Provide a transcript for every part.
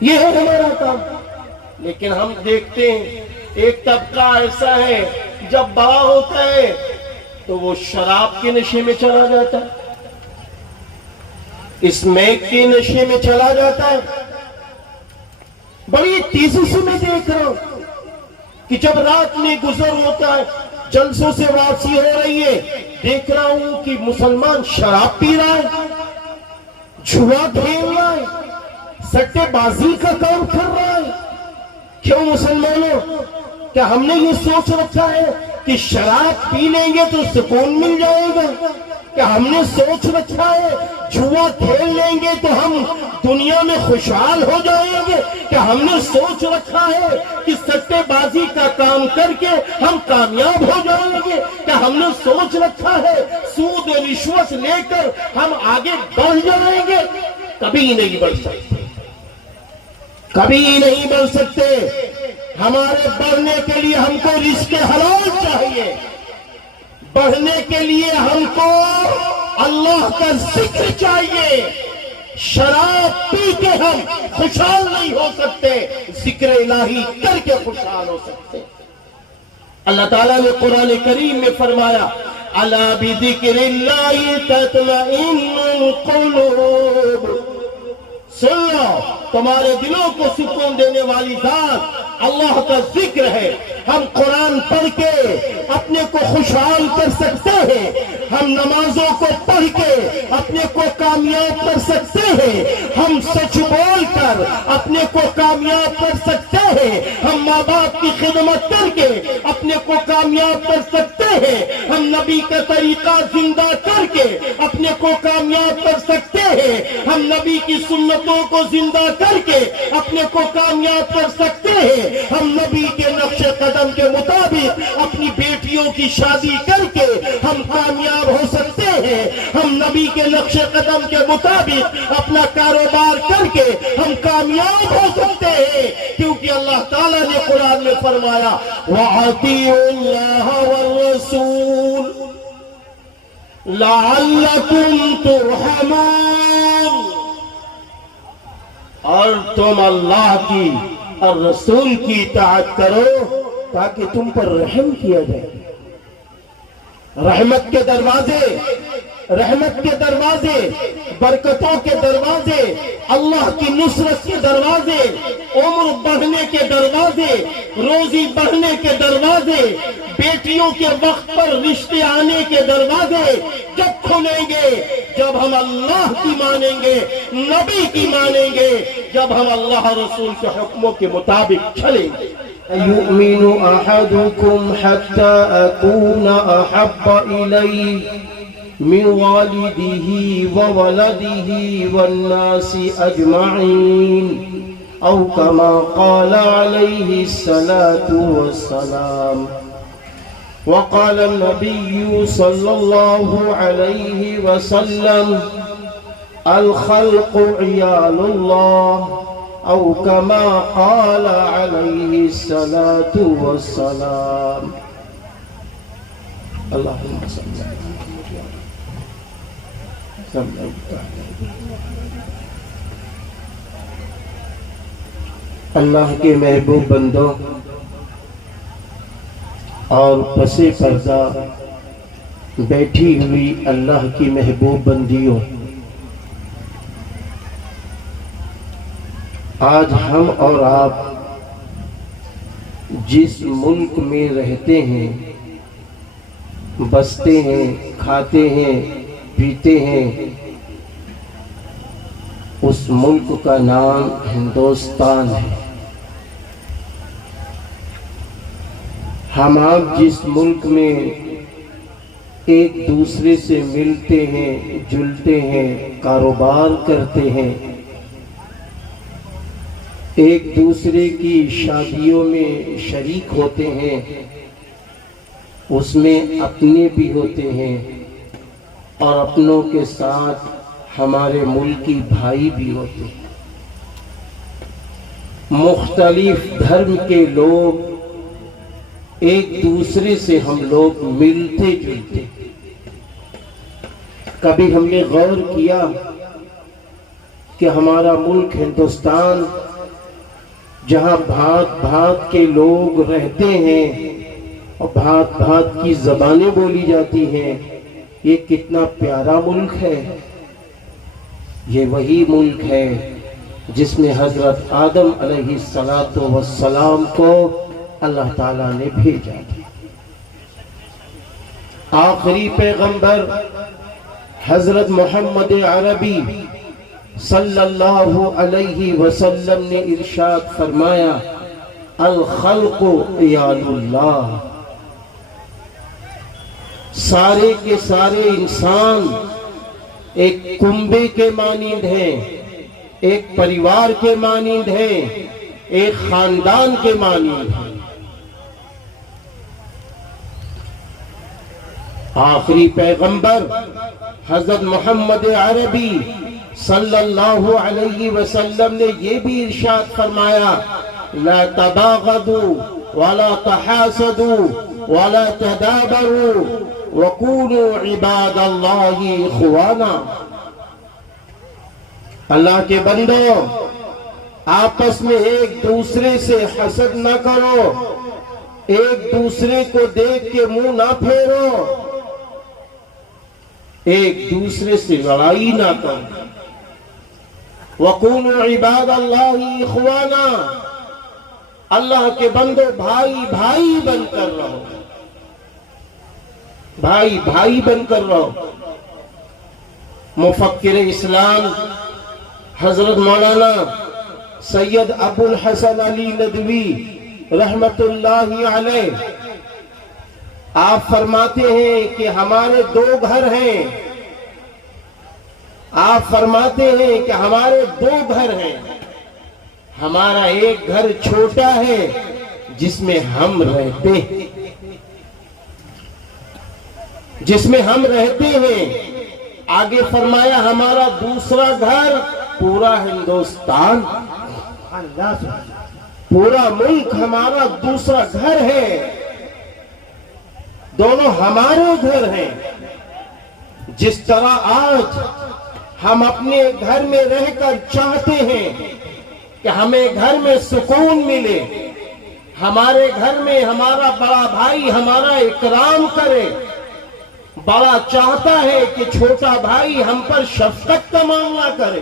یہ ہے ہمارا کام. لیکن ہم دیکھتے ہیں ایک طبقہ ایسا ہے جب بڑا ہوتا ہے تو وہ شراب کے نشے میں چلا جاتا ہے, اسمیک کے نشے میں چلا جاتا ہے. بڑی تیزی سے میں دیکھ رہا ہوں کہ جب رات میں گزر ہوتا ہے, جلسوں سے واپسی ہو رہی ہے, دیکھ رہا ہوں کہ مسلمان شراب پی رہا ہے, جوا کھیل رہا ہے, سٹے بازی کا کام کر رہا ہے. کیوں مسلمانوں؟ کیا ہم نے یہ سوچ رکھا ہے کہ شراب پی لیں گے تو سکون مل جائے گا؟ کیا ہم نے سوچ رکھا ہے جوا کھیل لیں گے تو ہم دنیا میں خوشحال ہو جائیں گے؟ کیا ہم نے سوچ رکھا ہے کہ سٹے بازی کا کام کر کے ہم کامیاب ہو جائیں گے؟ کیا ہم نے سوچ رکھا ہے سود و رشوت لے کر ہم آگے بڑھ جائیں گے؟ کبھی نہیں بڑھ سکتے, کبھی نہیں بڑھ سکتے. ہمارے بڑھنے کے لیے ہم کو رزق حلال چاہیے, بڑھنے کے لیے ہم کو اللہ کا ذکر چاہیے. شراب پی کے ہم خوشحال نہیں ہو سکتے, ذکر الہی کر کے خوشحال ہو سکتے. اللہ تعالیٰ نے قرآن کریم میں فرمایا الا بذکر اللہ تطمئن القلوب, سن لو تمہارے دلوں کو سکون دینے والی ذات اللہ کا ذکر ہے. ہم قرآن پڑھ کے اپنے کو خوشحال کر سکتے ہیں, ہم نمازوں کو پڑھ کے اپنے کو کامیاب کر سکتے ہیں, ہم سچ بول کر اپنے کو کامیاب کر سکتے ہیں, ہم ماں باپ کی خدمت کر کے اپنے کو کامیاب کر سکتے ہیں, ہم نبی کا طریقہ زندہ کر کے اپنے کو کامیاب کر سکتے ہیں, ہم نبی کی سنتوں کو زندہ کر کے اپنے کو کامیاب کر سکتے ہیں, ہم نبی کے نقش قدم کے مطابق اپنی بیٹیوں کی شادی کر کے ہم کامیاب ہو سکتے ہیں, ہم نبی کے نقش قدم کے مطابق اپنا کاروبار کر کے ہم کامیاب ہو سکتے ہیں. کیونکہ اللہ تعالیٰ نے قرآن میں فرمایا وَأَطِيعُوا اللَّهَ وَالرَّسُولَ لَعَلَّكُمْ تُرْحَمُونَ, اور تم اللہ کی اور رسول کی اطاعت کرو تاکہ تم پر رحم کیا جائے. رحمت کے دروازے, رحمت کے دروازے, برکتوں کے دروازے, اللہ کی نصرت کے دروازے, عمر بڑھنے کے دروازے, روزی بڑھنے کے دروازے, بیٹیوں کے وقت پر رشتے آنے کے دروازے جب کھلیں گے جب ہم اللہ کی مانیں گے, نبی کی مانیں گے, جب ہم اللہ رسول کے حکموں کے مطابق چلیں گے. يؤمن أحدكم حتى أكون أحب إليه من والده وولده والناس أجمعين أو كما قال عليه الصلاة والسلام. وقال النبي صلى الله عليه وسلم الخلق عيال الله أو كما قال عليه الصلاة والسلام. اللهم صل اللہ کے محبوب بندوں اور پس پردہ بیٹھی ہوئی اللہ کی محبوب بندیوں, آج ہم اور آپ جس ملک میں رہتے ہیں, بستے ہیں, کھاتے ہیں, پیتے ہیں, اس ملک کا نام ہندوستان ہے. ہم آپ جس ملک میں ایک دوسرے سے ملتے ہیں, جلتے ہیں, کاروبار کرتے ہیں, ایک دوسرے کی شادیوں میں شریک ہوتے ہیں, اس میں اپنے بھی ہوتے ہیں اور اپنوں کے ساتھ ہمارے ملکی بھائی بھی ہوتے ہیں. مختلف دھرم کے لوگ ایک دوسرے سے ہم لوگ ملتے جلتے. کبھی ہم نے غور کیا کہ ہمارا ملک ہندوستان جہاں بھانت بھانت کے لوگ رہتے ہیں اور بھانت بھانت کی زبانیں بولی جاتی ہیں، یہ کتنا پیارا ملک ہے۔ یہ وہی ملک ہے جس میں حضرت آدم علیہ السلام کو اللہ تعالیٰ نے بھیجا تھا۔ آخری پیغمبر حضرت محمد عربی صلی اللہ علیہ وسلم نے ارشاد فرمایا، الخلق عیال اللہ، سارے کے سارے انسان ایک کنبے کے مانند ہیں، ایک پریوار کے مانند ہیں، ایک خاندان کے مانند ہیں۔ آخری پیغمبر حضرت محمد عربی صلی اللہ علیہ وسلم نے یہ بھی ارشاد فرمایا، لا تباغضوا ولا تحاسدوا ولا تدابروا وَكُونُوا عِبَادَ اللَّهِ إِخْوَانًا۔ اللہ کے بندو، آپس میں ایک دوسرے سے حسد نہ کرو، ایک دوسرے کو دیکھ کے منہ نہ پھیرو، ایک دوسرے سے لڑائی نہ کرو۔ وَكُونُوا عِبَادَ اللَّهِ إِخْوَانًا، اللہ کے بندو بھائی بھائی بن کر رہو، بھائی بھائی بن کر رہو۔ مفکر اسلام حضرت مولانا سید ابو الحسن علی ندوی رحمت اللہ علیہ آپ فرماتے ہیں کہ ہمارے دو گھر ہیں، آپ فرماتے ہیں کہ ہمارے دو گھر ہیں، ہمارا ایک گھر چھوٹا ہے جس میں ہم رہتے ہیں، جس میں ہم رہتے ہیں۔ آگے فرمایا ہمارا دوسرا گھر پورا ہندوستان، پورا ملک ہمارا دوسرا گھر ہے، دونوں ہمارے گھر ہیں۔ جس طرح آج ہم اپنے گھر میں رہ کر چاہتے ہیں کہ ہمیں گھر میں سکون ملے، ہمارے گھر میں ہمارا بڑا بھائی ہمارا اکرام کرے، بڑا چاہتا ہے کہ چھوٹا بھائی ہم پر شفقت کا معاملہ کرے،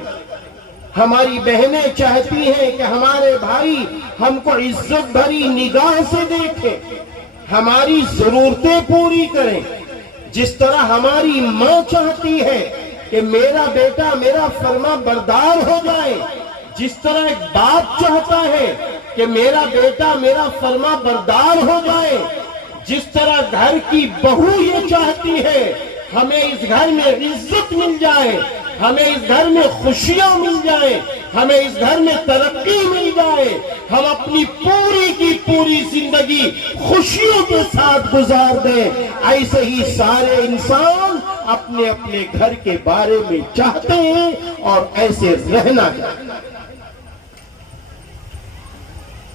ہماری بہنیں چاہتی ہیں کہ ہمارے بھائی ہم کو عزت بھری نگاہ سے دیکھیں، ہماری ضرورتیں پوری کریں۔ جس طرح ہماری ماں چاہتی ہے کہ میرا بیٹا میرا فرما بردار ہو جائے، جس طرح ایک باپ چاہتا ہے کہ میرا بیٹا میرا فرما بردار ہو جائے، جس طرح گھر کی بہو یہ چاہتی ہے ہمیں اس گھر میں عزت مل جائے، ہمیں اس گھر میں خوشیاں مل جائیں، ہمیں اس گھر میں ترقی مل جائے، ہم اپنی پوری کی پوری زندگی خوشیوں کے ساتھ گزار دیں، ایسے ہی سارے انسان اپنے اپنے گھر کے بارے میں چاہتے ہیں اور ایسے رہنا چاہتے ہیں۔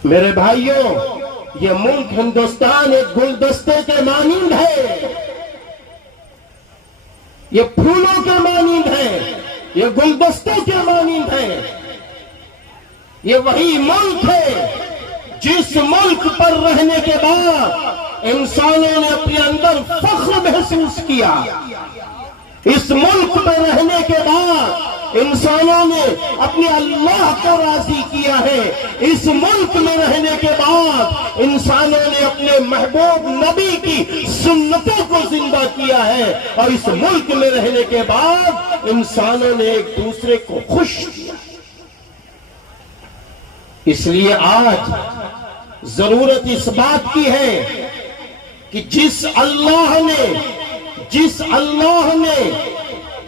میرے بھائیوں، یہ ملک ہندوستان ایک گلدستے کے مانند ہے، یہ پھولوں کے مانند ہے، یہ گلدستے کے مانند ہے۔ یہ وہی ملک ہے جس ملک پر رہنے کے بعد انسانوں نے اپنے اندر فخر محسوس کیا، اس ملک پر رہنے کے بعد انسانوں نے اپنے اللہ کو راضی کیا ہے، اس ملک میں رہنے کے بعد انسانوں نے اپنے محبوب نبی کی سنتوں کو زندہ کیا ہے، اور اس ملک میں رہنے کے بعد انسانوں نے ایک دوسرے کو خوش کیا۔ اس لیے آج ضرورت اس بات کی ہے کہ جس اللہ نے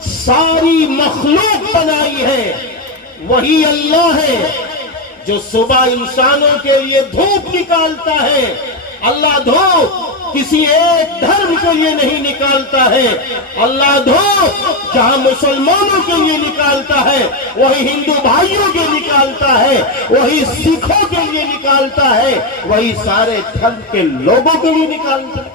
ساری مخلوق بنائی ہے وہی اللہ ہے جو صبح انسانوں کے لیے دھوپ نکالتا ہے۔ اللہ دھوپ کسی ایک دھرم کے لیے نہیں نکالتا ہے، اللہ دھوپ جہاں مسلمانوں کے لیے نکالتا ہے وہی ہندو بھائیوں کے لیے نکالتا ہے، وہی سکھوں کے لیے نکالتا ہے، وہی سارے دھرم کے لوگوں کے لیے نکالتا ہے۔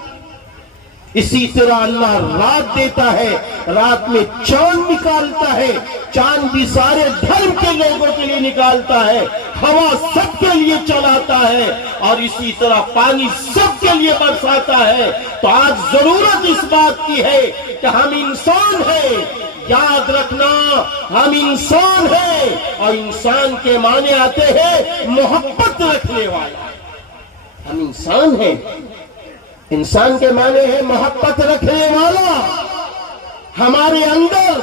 اسی طرح اللہ رات دیتا ہے، رات میں چاند نکالتا ہے، چاند بھی سارے دھرم کے لوگوں کے لیے نکالتا ہے، ہوا سب کے لیے چلاتا ہے، اور اسی طرح پانی سب کے لیے برساتا ہے۔ تو آج ضرورت اس بات کی ہے کہ ہم انسان ہیں، یاد رکھنا ہم انسان ہیں، اور انسان کے معنی آتے ہیں محبت رکھنے والا۔ ہم انسان ہیں، انسان کے معنی ہے محبت رکھنے والا۔ ہمارے اندر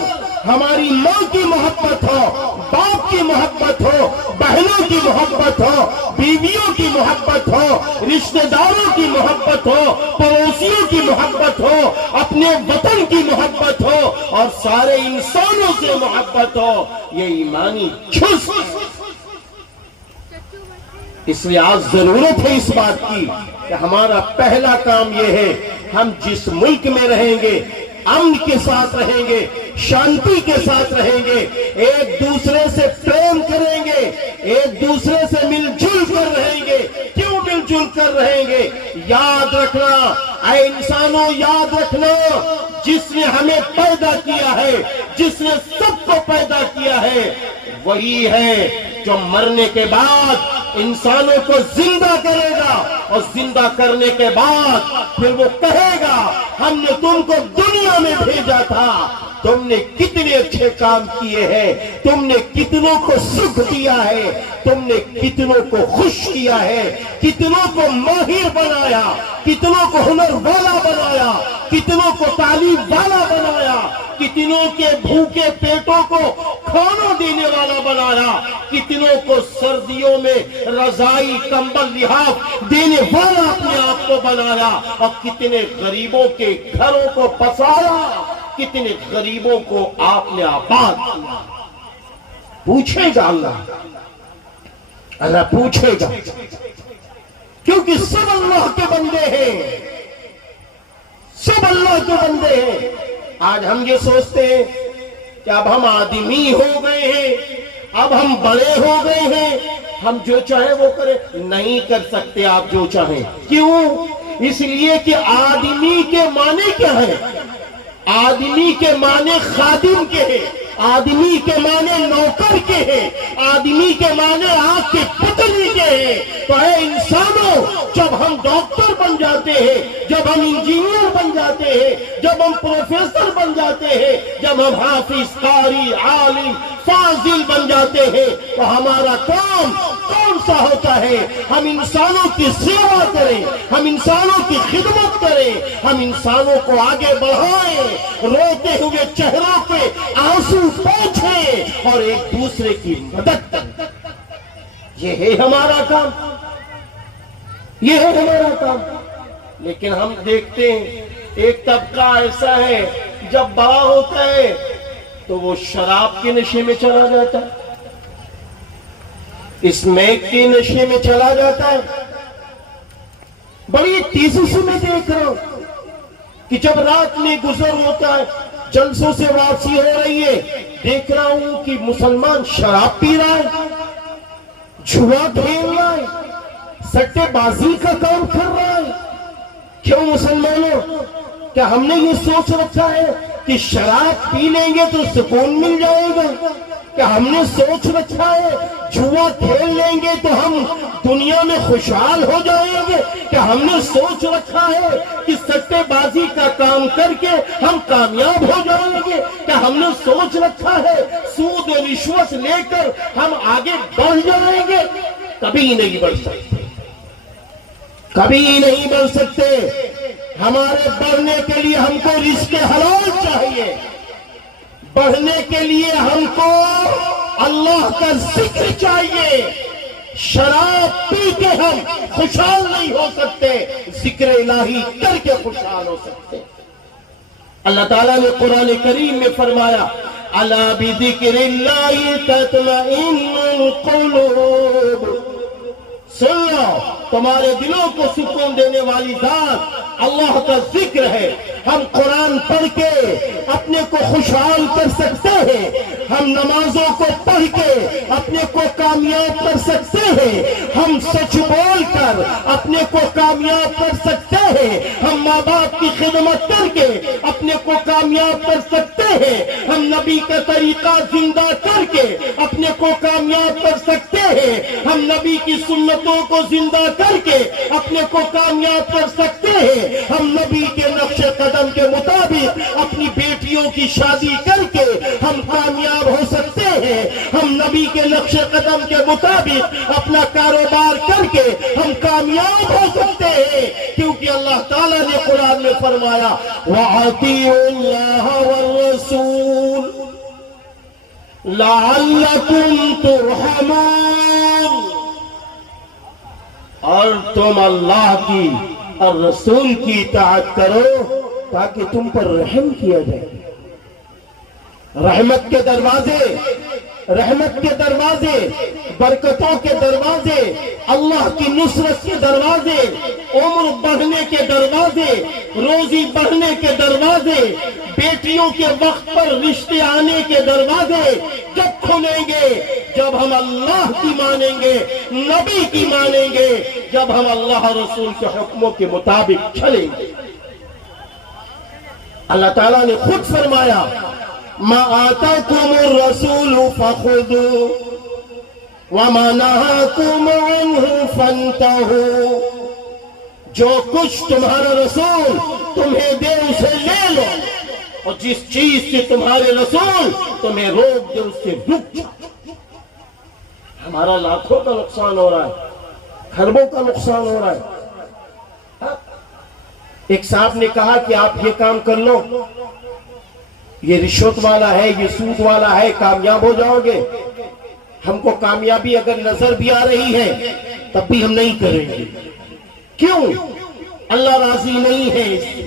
ہماری ماں کی محبت ہو، باپ کی محبت ہو، بہنوں کی محبت ہو، بیویوں کی محبت ہو، رشتہ داروں کی محبت ہو، پڑوسیوں کی محبت ہو، اپنے وطن کی محبت ہو، اور سارے انسانوں سے محبت ہو، یہ ایمانی جز ہے۔ اس لیے آج ضرورت ہے اس بات کی کہ ہمارا پہلا کام یہ ہے، ہم جس ملک میں رہیں گے امن کے ساتھ رہیں گے، شانتی کے ساتھ رہیں گے، ایک دوسرے سے پریم کریں گے، ایک دوسرے سے مل جل کر رہیں گے۔ کیوں مل جل کر رہیں گے؟ یاد رکھنا اے انسانوں، یاد رکھنا جس نے ہمیں پیدا کیا ہے، جس نے سب کو پیدا کیا ہے، وہی ہے جو مرنے کے بعد انسانوں کو زندہ کرے گا، اور زندہ کرنے کے بعد پھر وہ کہے گا ہم نے تم کو دنیا میں بھیجا تھا، تم نے کتنے اچھے کام کیے ہیں، تم نے کتنوں کو سکھ دیا ہے، تم نے کتنوں کو خوش کیا ہے، کتنوں کو ماہر بنایا، کتنوں کو ہنر والا بنایا، کتنوں کو تعلیم والا بنایا، کتنوں کے بھوکے پیٹوں کو کھانا دینے والا بنایا، کتنوں کو سردیوں میں رضائی کمبل لحاف دینے والا اپنے آپ کو بنایا، اور کتنے غریبوں کے گھروں کو بسایا، کتنے غریبوں کو آپ نے آباد کیا۔ پوچھے گا اللہ پوچھے گا، کیونکہ سب اللہ کے بندے ہیں، سب اللہ کے بندے ہیں۔ آج ہم یہ سوچتے ہیں کہ اب ہم آدمی ہو گئے ہیں، اب ہم بڑے ہو گئے ہیں، ہم جو چاہیں وہ کریں۔ نہیں کر سکتے آپ جو چاہیں۔ کیوں؟ اس لیے کہ آدمی کے معنی کیا ہے؟ آدمی کے معنی خادم کے ہیں، آدمی کے معنی نوکر کے ہیں، آدمی کے معنی آنکھ کے پتلی کے ہیں۔ تو اے انسانوں، جب ہم ڈاکٹر بن جاتے ہیں، جب ہم انجینئر بن جاتے ہیں، جب ہم پروفیسر بن جاتے ہیں، جب ہم حافظ، قاری، عالم، فاضل بن جاتے ہیں، تو ہمارا کام کون سا ہوتا ہے؟ ہم انسانوں کی سیوا کریں، ہم انسانوں کی خدمت کریں، ہم انسانوں کو آگے بڑھائیں، روتے ہوئے چہروں پہ آنسو پوچھیں، اور ایک دوسرے کی مدد کریں۔ یہ ہے ہمارا کام، یہ ہے ہمارا کام۔ لیکن ہم دیکھتے ہیں ایک طبقہ ایسا ہے، جب بڑا ہوتا ہے تو وہ شراب کے نشے میں چلا جاتا ہے، اسمیک کے نشے میں چلا جاتا ہے۔ بڑی تیزی سے میں دیکھ رہا ہوں کہ جب رات میں گزر ہوتا ہے، جلسوں سے واپسی ہو رہی ہے، دیکھ رہا ہوں کہ مسلمان شراب پی رہا ہے، جوا کھیل رہا ہے، سٹے بازی کا کام کر رہا ہے۔ کیوں مسلمانوں؟ کیا ہم نے یہ سوچ رکھا ہے کہ شراب پی لیں گے تو سکون مل جائے گا؟ کیا ہم نے سوچ رکھا ہے جوا کھیل لیں گے تو ہم دنیا میں خوشحال ہو جائیں گے؟ کیا ہم نے سوچ رکھا ہے کہ سٹے بازی کا کام کر کے ہم کامیاب ہو جائیں گے؟ کیا ہم نے سوچ رکھا ہے سود و رشوت لے کر ہم آگے بڑھ جائیں گے؟ کبھی نہیں بڑھ سکتے، کبھی نہیں بڑھ سکتے۔ ہمارے بڑھنے کے لیے ہم کو رزق حلال چاہیے، بڑھنے کے لیے ہم کو اللہ کا ذکر چاہیے۔ شراب پی کے ہم خوشحال نہیں ہو سکتے، ذکر الہی کر کے خوشحال ہو سکتے۔ اللہ تعالیٰ نے قرآن کریم میں فرمایا الا بذکر اللہ تطمئن القلوب، سن لو تمہارے دلوں کو سکون دینے والی ذات اللہ کا ذکر ہے۔ ہم قرآن پڑھ کے اپنے کو خوشحال کر سکتے ہیں، ہم نمازوں کو پڑھ کے اپنے کو کامیاب کر سکتے ہیں، ہم سچ بول کر کر اپنے کو کامیاب کر سکتے ہیں، ہم ماں باپ کی خدمت کر کے اپنے کو کامیاب کر سکتے ہیں، ہم نبی کا طریقہ زندہ کر کے اپنے کو کامیاب کر سکتے ہیں، ہم نبی کی سنتوں کو زندہ کر کے اپنے کو کامیاب کر سکتے ہیں، ہم نبی کے نقش قدم کے مطابق اپنی بیٹیوں کی شادی کر کے ہم کامیاب ہو سکتے ہیں، ہم نبی کے نقش قدم کے مطابق اپنا کاروبار کر کے ہم کامیاب ہو سکتے ہیں، کیونکہ اللہ تعالیٰ نے قرآن میں فرمایا وَأَطِيعُوا اللَّهَ وَالرَّسُولَ لَعَلَّكُمْ تُرْحَمُونَ، اور تم اللہ کی اور رسول کی اطاعت کرو تاکہ تم پر رحم کیا جائے۔ رحمت کے دروازے، رحمت کے دروازے، برکتوں کے دروازے، اللہ کی نصرت کے دروازے، عمر بڑھنے کے دروازے، روزی بڑھنے کے دروازے، بیٹیوں کے وقت پر رشتے آنے کے دروازے جب کھلیں گے جب ہم اللہ کی مانیں گے، نبی کی مانیں گے، جب ہم اللہ رسول کے حکموں کے مطابق چلیں گے۔ اللہ تعالیٰ نے خود فرمایا مَا آتَاكُمُ الرَّسُولُ فَخُذُوهُ وَمَا نَهَاكُمْ عَنْهُ فَانْتَهُوا، جو کچھ تمہارا رسول تمہیں دے اسے لے لو، اور جس چیز سے تمہارے رسول تمہیں روک دے اس سے رک جاؤ۔ ہمارا لاکھوں کا نقصان ہو رہا ہے، کھربوں کا نقصان ہو رہا ہے۔ ایک صاحب نے کہا کہ آپ یہ کام کر لو، یہ رشوت والا ہے، یہ سود والا ہے، کامیاب ہو جاؤ گے۔ ہم کو کامیابی اگر نظر بھی آ رہی ہے تب بھی ہم نہیں کریں گے۔ کیوں؟ اللہ راضی نہیں ہے اس سے،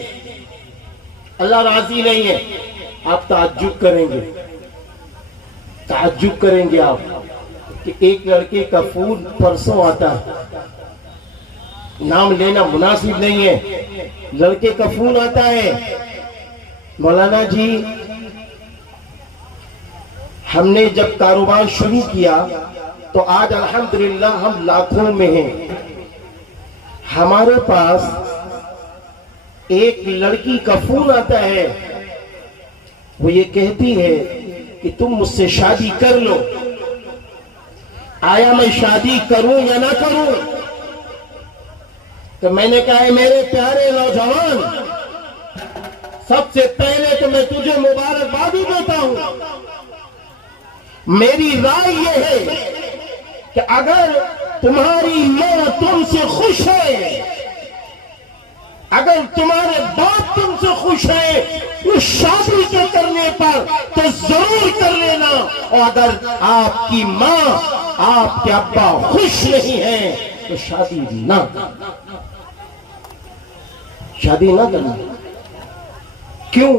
اللہ راضی نہیں ہے۔ آپ تعجب کریں گے، تعجب کریں گے آپ کہ ایک لڑکے کا فون پرسوں آتا ہے، نام لینا مناسب نہیں ہے، لڑکے کا فون آتا ہے، مولانا جی ہم نے جب کاروبار شروع کیا تو آج الحمدللہ ہم لاکھوں میں ہیں، ہمارے پاس ایک لڑکی کا فون آتا ہے، وہ یہ کہتی ہے کہ تم مجھ سے شادی کر لو۔ آیا میں شادی کروں یا نہ کروں؟ تو میں نے کہا ہے میرے پیارے نوجوان، سب سے پہلے تو میں تجھے مبارکبادی دیتا ہوں۔ میری رائے یہ ہے کہ اگر تمہاری ماں تم سے خوش ہے، اگر تمہارے باپ تم سے خوش ہے اس شادی کے کرنے پر تو ضرور کر لینا، اور اگر آپ کی ماں آپ کے ابا خوش نہیں ہیں تو شادی نہ کرنا، شادی نہ کرنا۔ کیوں؟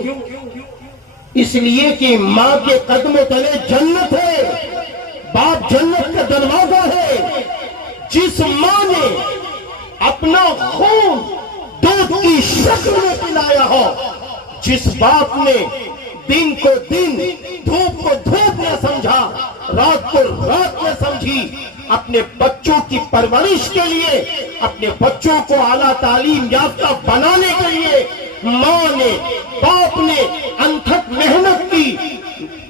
اس لیے کہ ماں کے قدموں تلے جنت ہے، باپ جنت کا دروازہ ہے۔ جس ماں نے اپنا خون دودھ کی شکل میں پلایا ہو، جس باپ نے دن کو دن، دھوپ کو دھوپ نہ سمجھا، رات کو رات نہ سمجھی، اپنے بچوں کی پرورش کے لیے، اپنے بچوں کو اعلیٰ تعلیم یافتہ بنانے کے لیے ماں نے، باپ نے انتھک محنت کی،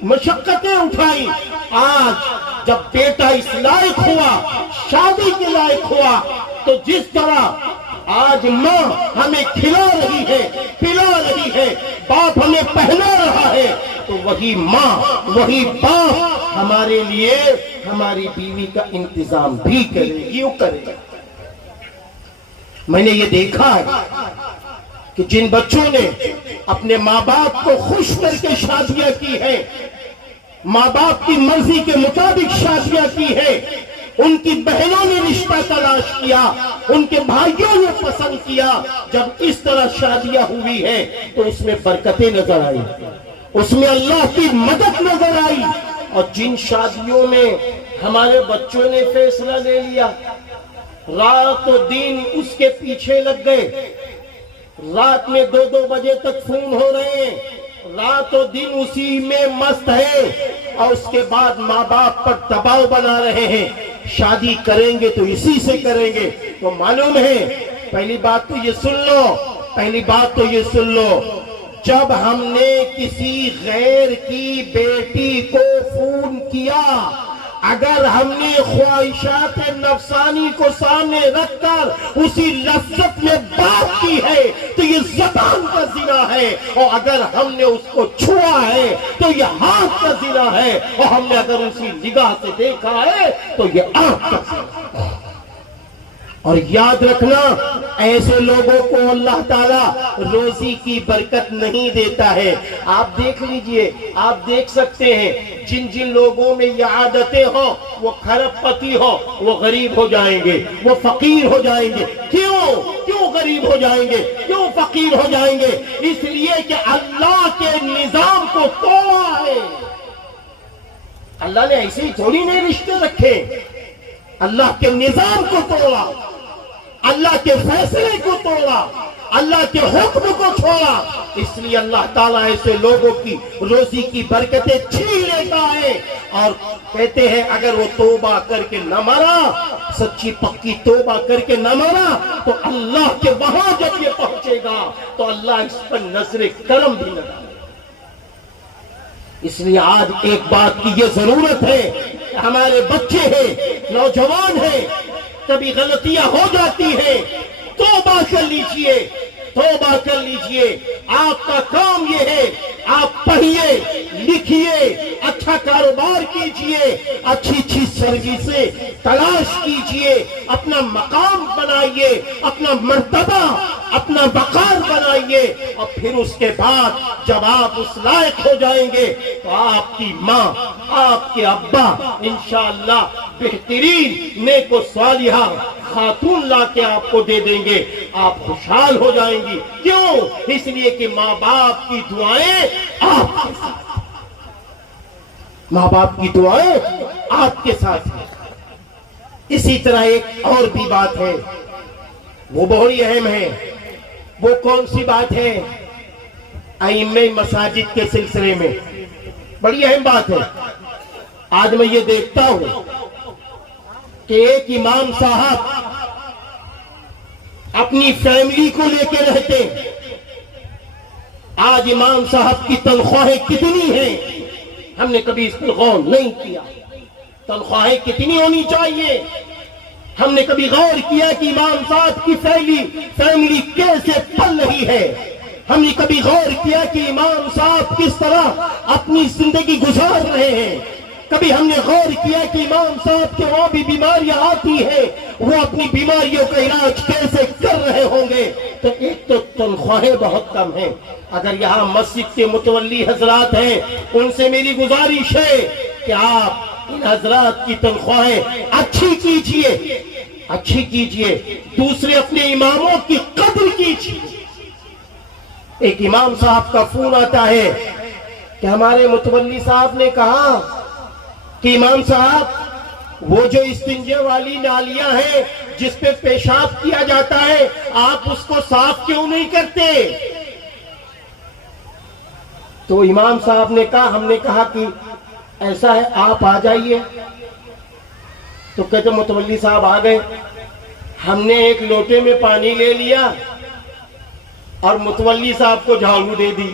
مشقتیں اٹھائی، آج جب بیٹا اس لائق ہوا، شادی کے لائق ہوا، تو جس طرح آج ماں ہمیں کھلا رہی ہے، پلا رہی ہے، باپ ہمیں پہنا رہا ہے، تو وہی ماں، وہی باپ ہمارے لیے ہماری بیوی کا انتظام بھی کرے، کیوں کرے؟ میں نے یہ دیکھا ہے کہ جن بچوں نے اپنے ماں باپ کو خوش کر کے شادیاں کی ہیں، ماں باپ کی مرضی کے مطابق شادیاں کی ہیں، ان کی بہنوں نے رشتہ تلاش کیا، ان کے بھائیوں نے پسند کیا، جب اس طرح شادیاں ہوئی ہیں تو اس میں برکتیں نظر آئی، اس میں اللہ کی مدد نظر آئی۔ اور جن شادیوں میں ہمارے بچوں نے فیصلہ لے لیا، رات و دن اس کے پیچھے لگ گئے، رات میں 2-2 بجے تک فون ہو رہے ہیں، رات و دن اسی میں مست ہے، اور اس کے بعد ماں باپ پر دباؤ بنا رہے ہیں، شادی کریں گے تو اسی سے کریں گے، وہ معلوم ہے. پہلی بات تو یہ سن لو، پہلی بات تو یہ سن لو، جب ہم نے کسی غیر کی بیٹی کو فون کیا، اگر ہم نے خواہشات نفسانی کو سامنے رکھ کر اسی لذت میں بات کی ہے تو یہ زبان کا زنا ہے، اور اگر ہم نے اس کو چھوا ہے تو یہ ہاتھ کا زنا ہے، اور ہم نے اگر اسی نگاہ سے دیکھا ہے تو یہ آنکھ کا زنا ہے. اور یاد رکھنا، ایسے لوگوں کو اللہ تعالیٰ روزی کی برکت نہیں دیتا ہے. آپ دیکھ لیجئے، آپ دیکھ سکتے ہیں جن جن لوگوں میں یہ عادتیں ہوں وہ کھرب پتی ہوں وہ غریب ہو جائیں گے، وہ فقیر ہو جائیں گے. کیوں غریب ہو جائیں گے، کیوں فقیر ہو جائیں گے؟ اس لیے کہ اللہ کے نظام کو توڑا ہے. اللہ نے ایسے ہی تھوڑی نہیں رشتے رکھے، اللہ کے نظام کو توڑا، اللہ کے فیصلے کو توڑا، اللہ کے حکم کو چھوڑا. اس لیے اللہ تعالیٰ ایسے لوگوں کی روزی کی برکتیں چھین لیتا ہے، اور کہتے ہیں اگر وہ توبہ کر کے نہ مرا، سچی پکی توبہ کر کے نہ مرا، تو اللہ کے وہاں جب یہ پہنچے گا تو اللہ اس پر نظر کرم بھی نہ ڈالے. اس لیے آج ایک بات کی یہ ضرورت ہے کہ ہمارے بچے ہیں، نوجوان ہیں، کبھی غلطیاں ہو جاتی ہیں، توبہ کر لیجئے، توبہ کر لیجئے. آپ کا کام یہ ہے، آپ پڑھیے، لکھیے، اچھا کاروبار کیجئے، اچھی سروسیں تلاش کیجئے، اپنا مقام بنائیے، اپنا مرتبہ، اپنا وقار بنائیے، اور پھر اس کے بعد جب آپ اس لائق ہو جائیں گے تو آپ کی ماں، آپ کے ابا انشاءاللہ بہترین نیک و صالحہ خاتون لا کے آپ کو دے دیں گے. آپ خوشحال ہو جائیں گی. کیوں؟ اس لیے کہ ماں باپ کی دعائیں آپ کے ساتھ، ماں باپ کی دعائیں آپ کے ساتھ ہیں. اسی طرح ایک اور بھی بات ہے، وہ بہت اہم ہے. وہ کون سی بات ہے؟ ائمہ مساجد کے سلسلے میں بڑی اہم بات ہے. آج میں یہ دیکھتا ہوں کہ ایک امام صاحب اپنی فیملی کو لے کے رہتے. آج امام صاحب کی تنخواہیں کتنی ہیں ہم نے کبھی اس پر غور نہیں کیا. تنخواہیں کتنی ہونی چاہیے ہم نے کبھی غور کیا کہ امام صاحب کی فیملی کیسے پل رہی ہے؟ ہم نے کبھی غور کیا کہ امام صاحب کس طرح اپنی زندگی گزار رہے ہیں؟ کبھی ہم نے غور کیا کہ امام صاحب کے وہاں بھی بیماریاں آتی ہیں، وہ اپنی بیماریوں کا علاج کیسے کر رہے ہوں گے؟ تو ایک تو تنخواہیں بہت کم ہیں. اگر یہاں مسجد کے متولی حضرات ہیں، ان سے میری گزارش ہے کہ آپ ان حضرات کی تنخواہیں اچھی کیجئے، اچھی کیجئے. دوسرے اپنے اماموں کی قدر کیجئے. ایک امام صاحب کا فون آتا ہے کہ ہمارے متولی صاحب نے کہا کہ امام صاحب وہ جو استنجے والی نالیاں ہیں جس پہ پیشاب کیا جاتا ہے آپ اس کو صاف کیوں نہیں کرتے؟ تو امام صاحب نے کہا، ہم نے کہا کہ ایسا ہے آپ آ جائیے. تو کہتے متولی صاحب آ گئے. ہم نے ایک لوٹے میں پانی لے لیا اور متولی صاحب کو جھاڑو دے دی.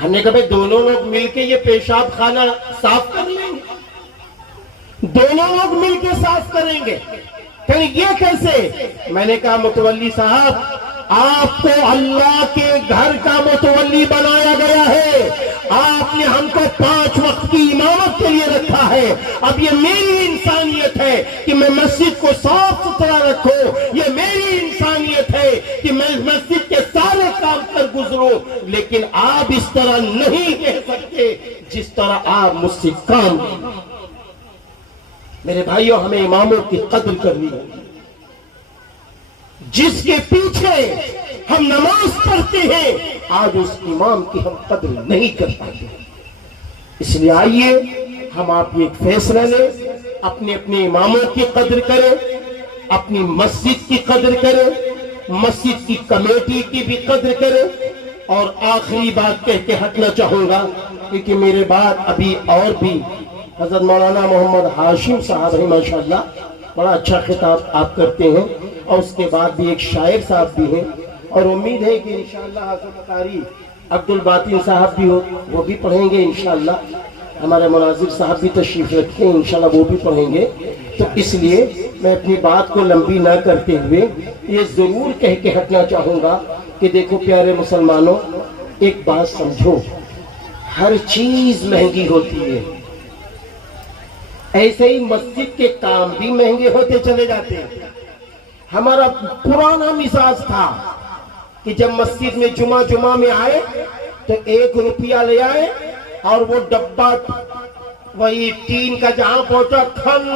ہم نے کہا بھئی دونوں لوگ مل کے یہ پیشاب خانہ صاف کر لیں گے، دونوں لوگ مل کے صاف کریں گے. کہ یہ کیسے؟ میں نے کہا متولی صاحب آپ کو اللہ کے گھر کا متولی بنایا گیا ہے، آپ نے ہم کو 5 وقت کی امامت کے لیے رکھا ہے. اب یہ میری انسانیت ہے کہ میں مسجد کو صاف ستھرا رکھوں، یہ میری انسانیت ہے کہ میں مسجد کے سارے کام پر گزروں. لیکن آپ اس طرح نہیں کہہ سکتے جس طرح آپ مجھ سے کام کریں. میرے بھائیوں، ہمیں اماموں کی قدر کرنی ہے. جس کے پیچھے ہم نماز پڑھتے ہیں آج اس امام کی ہم قدر نہیں کر پاتے. اس لیے آئیے ہم آپ ایک فیصلہ لیں، اپنے اماموں کی قدر کریں، اپنی مسجد کی قدر کریں، مسجد کی کمیٹی کی بھی قدر کریں. اور آخری بات کہہ کے ہٹنا چاہوں گا کیونکہ میرے بعد ابھی اور بھی حضرت مولانا محمد ہاشم صاحب ہیں ماشاءاللہ، بڑا اچھا خطاب آپ کرتے ہیں، اور اس کے بعد بھی ایک شاعر صاحب بھی ہیں، اور امید ہے کہ انشاءاللہ حضرت قاری عبد الباطن صاحب بھی وہ بھی پڑھیں گے انشاءاللہ، ہمارے مناظر صاحب بھی تشریف رکھتے ہیں انشاءاللہ، وہ بھی پڑھیں گے۔ تو اس لیے میں اپنی بات کو لمبی نہ کرتے ہوئے یہ ضرور کہہ کے ہٹنا چاہوں گا کہ دیکھو پیارے مسلمانوں، ایک بات سمجھو، ہر چیز مہنگی ہوتی ہے، ایسے ہی مسجد کے کام بھی مہنگے ہوتے چلے جاتے ہیں۔ ہمارا پرانا مزاج تھا کہ جب مسجد میں جمعہ میں آئے تو 1 روپیہ لے آئے، اور وہ ڈبہ وہی ٹین کا جہاں پہنچا کھن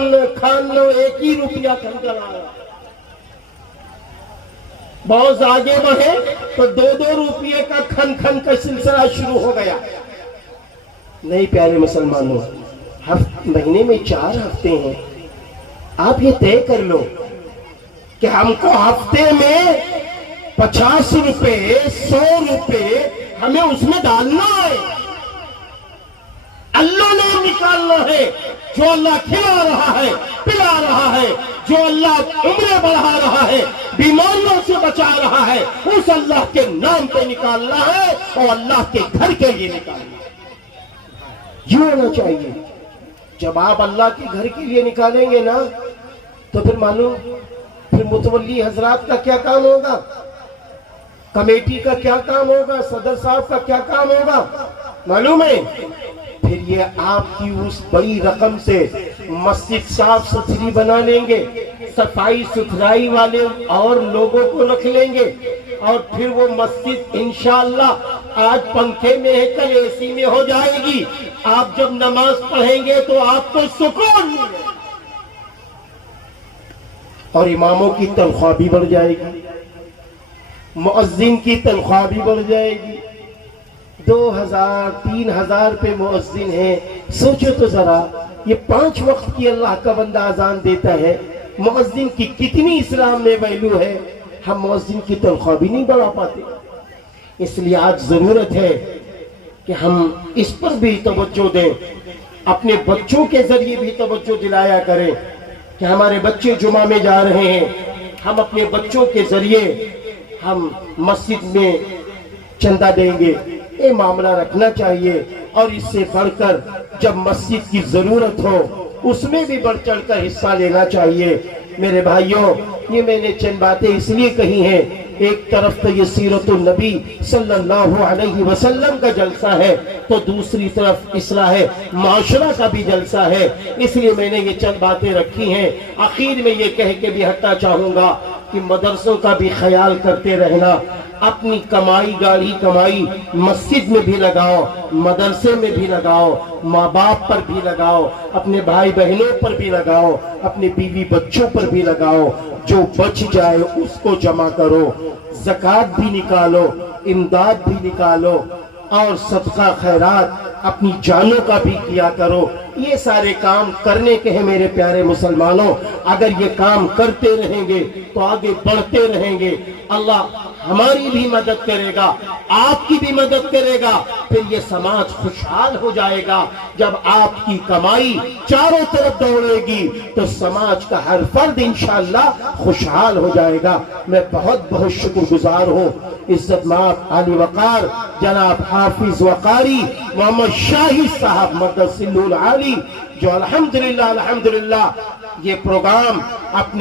1 ہی روپیہ کھن کر آیا۔ بہت آگے بڑھے تو 2 روپیے کا کھن کا سلسلہ شروع ہو گیا۔ نہیں پیارے مسلمانوں، مہینے میں 4 ہفتے ہیں، آپ یہ طے کر لو کہ ہم کو ہفتے میں 50 روپے 100 روپے ہمیں اس میں ڈالنا ہے، اللہ نام نکالنا ہے۔ جو اللہ کھلا رہا ہے، پلا رہا ہے، جو اللہ عمریں بڑھا رہا ہے، بیماریوں سے بچا رہا ہے، اس اللہ کے نام پہ نکالنا ہے اور اللہ کے گھر کے لیے نکالنا ہے۔ یہ ہونا چاہیے۔ جب آپ اللہ کے گھر کے لیے نکالیں گے نا تو پھر معلوم، پھر متولی حضرات کا کیا کام ہوگا، کمیٹی کا کیا کام ہوگا، صدر صاحب کا کیا کام ہوگا معلوم ہے؟ پھر یہ آپ کی اس بڑی رقم سے مسجد صاف ستھری بنا لیں گے، صفائی ستھرائی والے اور لوگوں کو رکھ لیں گے، اور پھر وہ مسجد انشاءاللہ آج پنکھے میں ہے، کل اے سی میں ہو جائے گی۔ آپ جب نماز پڑھیں گے تو آپ کو سکون ملے گا، اور اماموں کی تنخواہ بھی بڑھ جائے گی، مؤذن کی تنخواہ بھی بڑھ جائے گی۔ 2000 3000 پہ مؤذن ہے، سوچو تو ذرا، یہ 5 وقت کی اللہ کا بندہ اذان دیتا ہے، مؤذن کی کتنی اسلام میں ویلیو ہے، ہم مؤذن کی تنخواہ بھی نہیں بڑھا پاتے۔ اس لیے آج ضرورت ہے کہ ہم اس پر بھی توجہ دیں، اپنے بچوں کے ذریعے بھی توجہ دلایا کریں کہ ہمارے بچے جمعہ میں جا رہے ہیں، ہم اپنے بچوں کے ذریعے ہم مسجد میں چندہ دیں گے، یہ معاملہ رکھنا چاہیے۔ اور اس سے بڑھ کر جب مسجد کی ضرورت ہو اس میں بھی بڑھ چڑھ کر حصہ لینا چاہیے۔ میرے بھائیوں، یہ میں نے چند باتیں اس لیے کہی ہیں، ایک طرف تو یہ سیرت النبی صلی اللہ علیہ وسلم کا جلسہ ہے، تو دوسری طرف اصلاح معاشرہ کا بھی جلسہ ہے، اس لیے میں نے یہ چند باتیں رکھی ہیں۔ آخر میں یہ کہہ کے بھی ہٹنا چاہوں گا کہ مدرسوں کا بھی خیال کرتے رہنا، اپنی کمائی گاڑی کمائی مسجد میں بھی لگاؤ، مدرسے میں بھی لگاؤ، ماں باپ پر بھی لگاؤ، اپنے بھائی بہنوں پر بھی لگاؤ، اپنے بیوی بچوں پر بھی لگاؤ، جو بچ جائے اس کو جمع کرو، زکوٰۃ بھی نکالو، امداد بھی نکالو، اور صدقہ خیرات اپنی جانوں کا بھی کیا کرو۔ یہ سارے کام کرنے کے ہیں میرے پیارے مسلمانوں۔ اگر یہ کام کرتے رہیں گے تو آگے بڑھتے رہیں گے، اللہ ہماری بھی مدد کرے گا، آپ کی بھی مدد کرے گا، پھر یہ سماج خوشحال ہو جائے گا۔ جب آپ کی کمائی چاروں طرف دوڑے گی تو سماج کا ہر فرد انشاءاللہ خوشحال ہو جائے گا۔ میں بہت بہت شکر گزار ہوں عزت مآب عالی وقار جناب حافظ وقاری محمد شاہد صاحب مدثر العالی، جو الحمدللہ یہ پروگرام اپنے